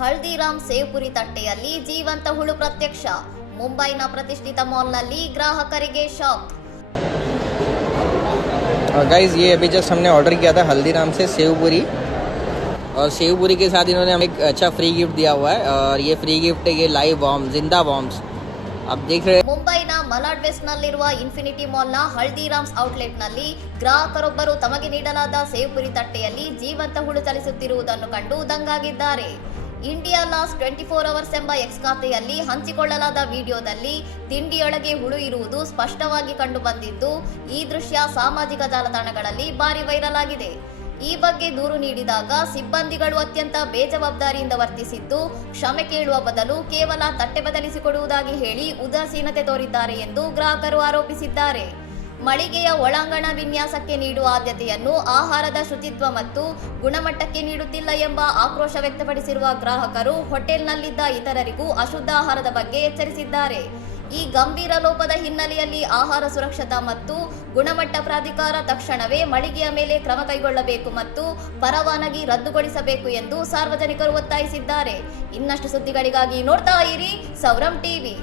Haldiram save Puri ತಟ್ಟೆಯಲ್ಲಿ ಜೀವಂತ ಹುಳು ಪ್ರತ್ಯಕ್ಷ. ಮುಂಬೈನ ಪ್ರತಿಷ್ಠಿತ ಮಾಲ್ನಲ್ಲಿ ಗ್ರಾಹಕರಿಗೆ ಶಾಕ್. गाइस ये अभी जस्ट हमने ऑर्डर किया था हल्दीराम से सेव पूरी, और सेव पूरी के साथ इन्होंने हमें एक अच्छा फ्री गिफ्ट दिया हुआ है, और ये फ्री गिफ्ट है ये लाइव वॉर्म, जिंदा वॉर्म्स आप देख रहे हैं। ಮುಂಬೈನ ಮಲಾಡ್ ವೆಸ್ಟ್ ನಲ್ಲಿರುವ ಇನ್ಫಿನಿಟಿ ಮಾಲ್ನ ಹಲ್ದಿರಾಮ್ಸ್ ಔಟ್ಲೆಟ್ನಲ್ಲಿ ಗ್ರಾಹಕರೊಬ್ಬರು ತಮಗೆ ನೀಡಲಾದ ಸೇವ್ ಪುರಿ ತಟ್ಟೆಯಲ್ಲಿ ಜೀವಂತ ಹುಳು ಚಲಿಸುತ್ತಿರುವುದನ್ನು ಕಂಡು ದಂಗಾಗಿದ್ದಾರೆ. ಇಂಡಿಯಾ ಲಾಸ್ಟ್ 24 ಅವರ್ಸ್ ಎಂಬ ಎಕ್ಸ್ ಖಾತೆಯಲ್ಲಿ ಹಂಚಿಕೊಳ್ಳಲಾದ ವಿಡಿಯೋದಲ್ಲಿ ತಿಂಡಿಯೊಳಗೆ ಹುಳು ಇರುವುದು ಸ್ಪಷ್ಟವಾಗಿ ಕಂಡು ಬಂದಿದ್ದು, ಈ ದೃಶ್ಯ ಸಾಮಾಜಿಕ ಜಾಲತಾಣಗಳಲ್ಲಿ ಭಾರಿ ವೈರಲ್ ಆಗಿದೆ. ಈ ಬಗ್ಗೆ ದೂರು ನೀಡಿದಾಗ ಸಿಬ್ಬಂದಿಗಳು ಅತ್ಯಂತ ಬೇಜವಾಬ್ದಾರಿಯಿಂದ ವರ್ತಿಸಿದ್ದು, ಕ್ಷಮೆ ಕೇಳುವ ಬದಲು ಕೇವಲ ತಟ್ಟೆ ಬದಲಿಸಿಕೊಡುವುದಾಗಿ ಹೇಳಿ ಉದಾಸೀನತೆ ತೋರಿದ್ದಾರೆ ಎಂದು ಗ್ರಾಹಕರು ಆರೋಪಿಸಿದ್ದಾರೆ. ಮಳಿಗೆಯ ಒಳಾಂಗಣ ವಿನ್ಯಾಸಕ್ಕೆ ನೀಡುವ ಆದ್ಯತೆಯನ್ನು ಆಹಾರದ ಶುಚಿತ್ವ ಮತ್ತು ಗುಣಮಟ್ಟಕ್ಕೆ ನೀಡುತ್ತಿಲ್ಲ ಎಂಬ ಆಕ್ರೋಶ ವ್ಯಕ್ತಪಡಿಸಿರುವ ಗ್ರಾಹಕರು ಹೋಟೆಲ್ನಲ್ಲಿದ್ದ ಇತರರಿಗೂ ಅಶುದ್ಧ ಆಹಾರದ ಬಗ್ಗೆ ಎಚ್ಚರಿಸಿದ್ದಾರೆ. ಈ ಗಂಭೀರ ಲೋಪದ ಹಿನ್ನೆಲೆಯಲ್ಲಿ ಆಹಾರ ಸುರಕ್ಷತಾ ಮತ್ತು ಗುಣಮಟ್ಟ ಪ್ರಾಧಿಕಾರ ತಕ್ಷಣವೇ ಮಳಿಗೆಯ ಮೇಲೆ ಕ್ರಮ ಕೈಗೊಳ್ಳಬೇಕು ಮತ್ತು ಪರವಾನಗಿ ರದ್ದುಗೊಳಿಸಬೇಕು ಎಂದು ಸಾರ್ವಜನಿಕರು ಒತ್ತಾಯಿಸಿದ್ದಾರೆ. ಇನ್ನಷ್ಟು ಸುದ್ದಿಗಳಿಗಾಗಿ ನೋಡ್ತಾ ಇರಿ ಸೌರಂ ಟಿವಿ.